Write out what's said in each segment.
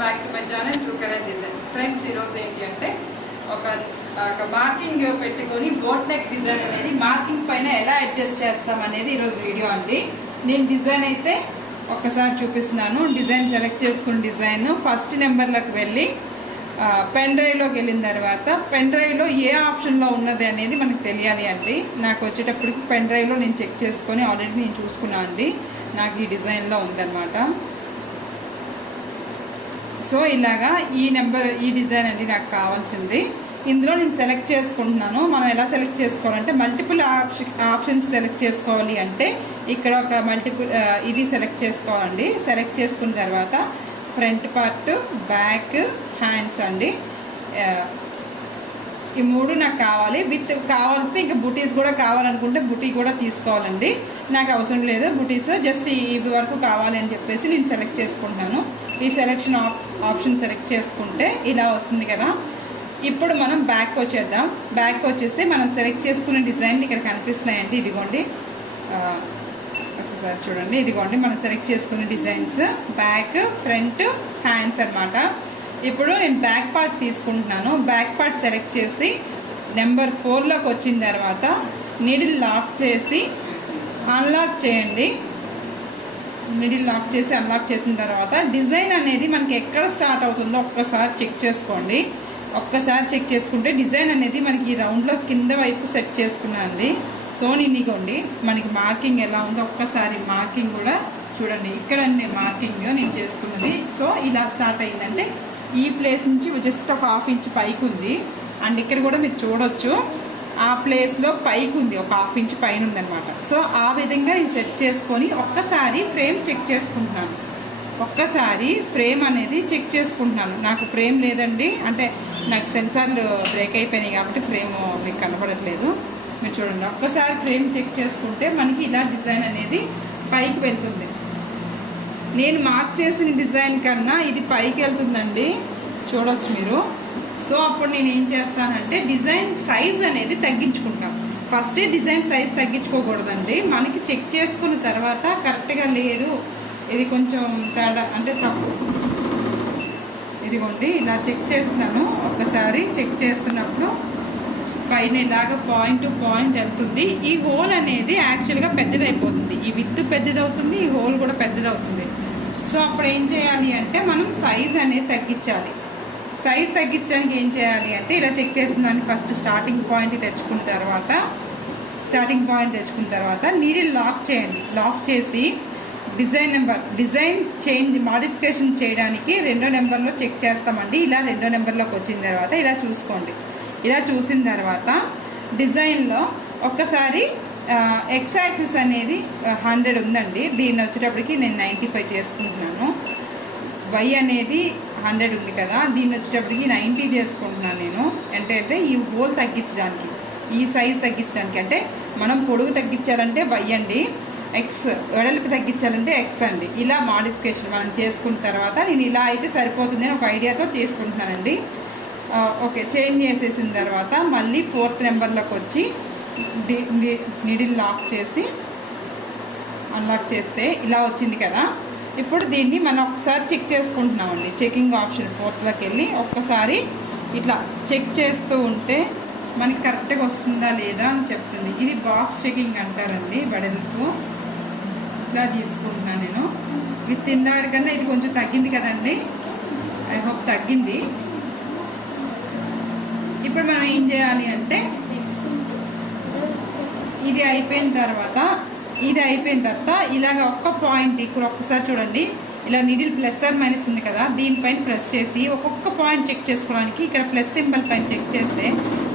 Back to my channel true colour design. Friends, ఈరోజు ఏంటి అంటే ఒక మార్కింగ్ పెట్టుకొని బోట్ నెక్ డిజైన్ అనేది మార్కింగ్ పైన ఎలా అడ్జస్ట్ చేస్తాం అనేది ఈరోజు వీడియో అండి. నేను డిజైన్ అయితే ఒక్కసారి చూపిస్తున్నాను. డిజైన్ సెలెక్ట్ చేసుకున్న డిజైన్ ఫస్ట్ నెంబర్లోకి వెళ్ళి పెన్ డ్రైవ్లోకి వెళ్ళిన తర్వాత పెన్ డ్రైవ్లో ఏ ఆప్షన్లో ఉన్నది అనేది మనకు తెలియాలి అండి. నాకు వచ్చేటప్పటికి పెన్ డ్రైవ్లో నేను చెక్ చేసుకొని ఆల్రెడీ నేను చూసుకున్నాను అండి. నాకు ఈ డిజైన్లో ఉందన్నమాట. సో ఇలాగా ఈ డిజైన్ అండి నాకు కావాల్సింది. ఇందులో నేను సెలెక్ట్ చేసుకుంటున్నాను. మనం ఎలా సెలెక్ట్ చేసుకోవాలంటే మల్టిపుల్ ఆప్షన్స్ సెలెక్ట్ చేసుకోవాలి అంటే ఇక్కడ ఒక ఇది సెలెక్ట్ చేసుకోవాలండి. సెలెక్ట్ చేసుకున్న తర్వాత ఫ్రంట్ పార్ట్, బ్యాక్, హ్యాండ్స్ అండి, ఈ మూడు నాకు కావాలి. విత్ కావాల్సి ఇంకా బుటీస్ కూడా కావాలనుకుంటే బుటీ కూడా తీసుకోవాలండి. నాకు అవసరం లేదు బుటీస్, జస్ట్ ఇవి వరకు కావాలి అని చెప్పేసి నేను సెలెక్ట్ చేసుకుంటాను. ఈ సెలెక్షన్ ఆప్షన్ సెలెక్ట్ చేసుకుంటే ఇలా వస్తుంది కదా. ఇప్పుడు మనం బ్యాక్ వచ్చేద్దాం. బ్యాక్ వచ్చేస్తే మనం సెలెక్ట్ చేసుకున్న డిజైన్ ఇక్కడ కనిపిస్తున్నాయండి. ఇదిగోండి, ఒకసారి చూడండి. ఇదిగోండి మనం సెలెక్ట్ చేసుకున్న డిజైన్స్ బ్యాక్, ఫ్రంట్, హ్యాండ్స్ అన్నమాట. ఇప్పుడు నేను బ్యాక్ పార్ట్ తీసుకుంటున్నాను. బ్యాక్ పార్ట్ సెలెక్ట్ చేసి నెంబర్ 4లోకి వచ్చిన తర్వాత నీడిల్ లాక్ చేసి అన్లాక్ చేయండి. మిడిల్ లాక్ చేసి అన్లాక్ చేసిన తర్వాత డిజైన్ అనేది మనకి ఎక్కడ స్టార్ట్ అవుతుందో ఒక్కసారి చెక్ చేసుకోండి. ఒక్కసారి చెక్ చేసుకుంటే డిజైన్ అనేది మనకి రౌండ్లో కింద వైపు సెట్ చేసుకున్నాండి. సో నేను ఇగోండి మనకి మార్కింగ్ ఎలా ఉందో ఒక్కసారి మార్కింగ్ కూడా చూడండి. ఇక్కడ మార్కింగ్ నేను చేసుకున్నది. సో ఇలా స్టార్ట్ అయిందంటే ఈ ప్లేస్ నుంచి జస్ట్ ఒక 1/2 ఇంచ్ పైకి ఉంది. అండ్ ఇక్కడ కూడా మీరు చూడొచ్చు ఆ ప్లేస్లో పైకి ఉంది, ఒక 1/2 ఇంచ్ పైన ఉందన్నమాట. సో ఆ విధంగా నేను సెట్ చేసుకొని ఒక్కసారి ఫ్రేమ్ చెక్ చేసుకుంటున్నాను. ఒక్కసారి ఫ్రేమ్ అనేది చెక్ చేసుకుంటున్నాను. నాకు ఫ్రేమ్ లేదండి, అంటే నాకు సెన్సార్లు బ్రేక్ అయిపోయినాయి కాబట్టి ఫ్రేమ్ మీకు కనబడట్లేదు. మీరు చూడండి, ఒక్కసారి ఫ్రేమ్ చెక్ చేసుకుంటే మనకి ఇలా డిజైన్ అనేది పైకి వెళ్తుంది. నేను మార్క్ చేసిన డిజైన్ కన్నా ఇది పైకి వెళ్తుందండి, చూడొచ్చు మీరు. సో అప్పుడు నేను ఏం చేస్తానంటే డిజైన్ సైజ్ అనేది తగ్గించుకుంటాం. ఫస్టే డిజైన్ సైజ్ తగ్గించుకోకూడదండి. మనకి చెక్ చేసుకున్న తర్వాత కరెక్ట్గా లేదు, ఇది కొంచెం తేడా అంటే తప్పు. ఇదిగోండి ఇలా చెక్ చేస్తున్నాను. ఒక్కసారి చెక్ చేస్తున్నప్పుడు పైన ఇలాగ పాయింట్ టు పాయింట్ వెళ్తుంది. ఈ హోల్ అనేది యాక్చువల్గా పెద్దదైపోతుంది. ఈ విత్ పెద్దదవుతుంది, ఈ హోల్ కూడా పెద్దదవుతుంది. సో అప్పుడు ఏం చేయాలి అంటే మనం సైజ్ అనేది తగ్గించాలి. సైజ్ తగ్గించడానికి ఏం చేయాలి అంటే ఇలా చెక్ చేసిన దాన్ని ఫస్ట్ స్టార్టింగ్ పాయింట్ తెచ్చుకున్న తర్వాత నీడిల్ లాక్ చేయండి. లాక్ చేసి డిజైన్ చేంజ్ మాడిఫికేషన్ చేయడానికి 2వ నెంబర్లో చెక్ చేస్తామండి. ఇలా 2వ నెంబర్లోకి వచ్చిన తర్వాత ఇలా చూసుకోండి. ఇలా చూసిన తర్వాత డిజైన్లో ఒక్కసారి ఎక్స్ యాక్సిస్ అనేది 100 ఉందండి. దీన్ని వచ్చేటప్పటికి నేను 95 చేసుకుంటున్నాను. వై అనేది 100 ఉంది కదా, దీన్ని వచ్చేటప్పటికి 90 చేసుకుంటున్నాను నేను. అంటే ఈ హోల్ తగ్గించడానికి, ఈ సైజ్ తగ్గించడానికి, అంటే మనం పొడుగు తగ్గించాలంటే వై అండి, ఎక్స్ వెడల్పు తగ్గించాలంటే ఎక్స్ అండి. ఇలా మాడిఫికేషన్ మనం చేసుకున్న తర్వాత నేను ఇలా అయితే సరిపోతుంది అని ఒక ఐడియాతో చేసుకుంటున్నానండి. ఓకే, చేంజ్ చేసేసిన తర్వాత మళ్ళీ 4th నెంబర్లోకి వచ్చి నీడిల్ లాక్ చేసి అన్లాక్ చేస్తే ఇలా వచ్చింది కదా. ఇప్పుడు దీన్ని మనం ఒకసారి చెక్ చేసుకుంటున్నామండి. చెకింగ్ ఆప్షన్ 4లోకి వెళ్ళి ఒక్కసారి ఇట్లా చెక్ చేస్తూ ఉంటే మనకి కరెక్ట్గా వస్తుందా లేదా అని చెప్తుంది. ఇది బాక్స్ చెకింగ్ అంటారండి. వెడల్పు ఇట్లా తీసుకుంటున్నాను నేను. విత్ ఇందాకన్నా ఇది కొంచెం తగ్గింది కదండి, ఐ హోప్ తగ్గింది. ఇప్పుడు మనం ఏం చేయాలి అంటే ఇది అయిపోయిన తర్వాత ఇలాగ ఒక్క పాయింట్ ఇక్కడ ఒక్కసారి చూడండి. ఇలా నీడిల్ ప్లస్ ఆర్ మైనస్ ఉంది కదా, దీనిపైన ప్రెస్ చేసి ఒక్కొక్క పాయింట్ చెక్ చేసుకోవడానికి ఇక్కడ ప్లస్ సింబల్ పైన చెక్ చేస్తే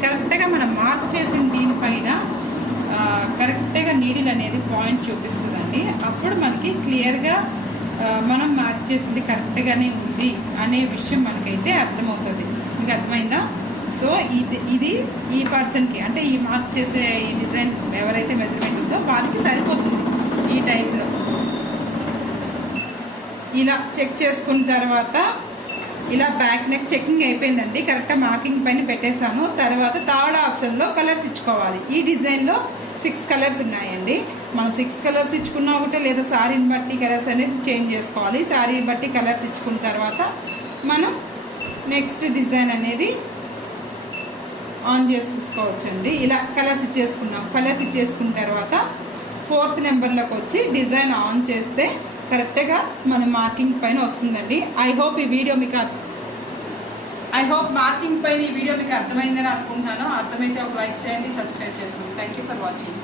కరెక్ట్గా మనం మార్క్ చేసిన దీనిపైన కరెక్ట్గా నీడిల్ అనేది పాయింట్ చూపిస్తుందండి. అప్పుడు మనకి క్లియర్గా మనం మార్క్ చేసింది కరెక్ట్గానే ఉంది అనే విషయం మనకైతే అర్థమవుతుంది. మీకు అర్థమైందా? సో ఇది ఈ పర్సన్కి, అంటే ఈ మార్క్ చేసే ఈ డిజైన్ ఎవరైతే మెజర్మెంట్ ఉందో వాళ్ళకి సరిపోతుంది. ఈ టైప్లో ఇలా చెక్ చేసుకున్న తర్వాత ఇలా బ్యాక్ నెక్ చెకింగ్ అయిపోయిందండి. కరెక్ట్గా మార్కింగ్ పైన పెట్టేశాను. తర్వాత 3rd ఆప్షన్లో కలర్స్ ఇచ్చుకోవాలి. ఈ డిజైన్లో 6 కలర్స్ ఉన్నాయండి. మనం 6 కలర్స్ ఇచ్చుకున్నా ఒకటే, లేదా శారీని బట్టి కలర్స్ అనేది చేంజ్ చేసుకోవాలి. శారీ బట్టి కలర్స్ ఇచ్చుకున్న తర్వాత మనం నెక్స్ట్ డిజైన్ అనేది ఆన్ చేసి చూసుకోవచ్చండి. ఇలా కలర్స్ ఇచ్చేసుకున్నాం. కలర్స్ ఇచ్చేసుకున్న తర్వాత 4th నెంబర్లోకి వచ్చి డిజైన్ ఆన్ చేస్తే కరెక్ట్గా మన మార్కింగ్ పైన వస్తుందండి. ఐ హోప్ మార్కింగ్ పైన ఈ వీడియో మీకు అర్థమైందని అనుకుంటున్నాను. అర్థమైతే ఒక లైక్ చేయండి, సబ్స్క్రైబ్ చేసుకోండి. Thank you for watching.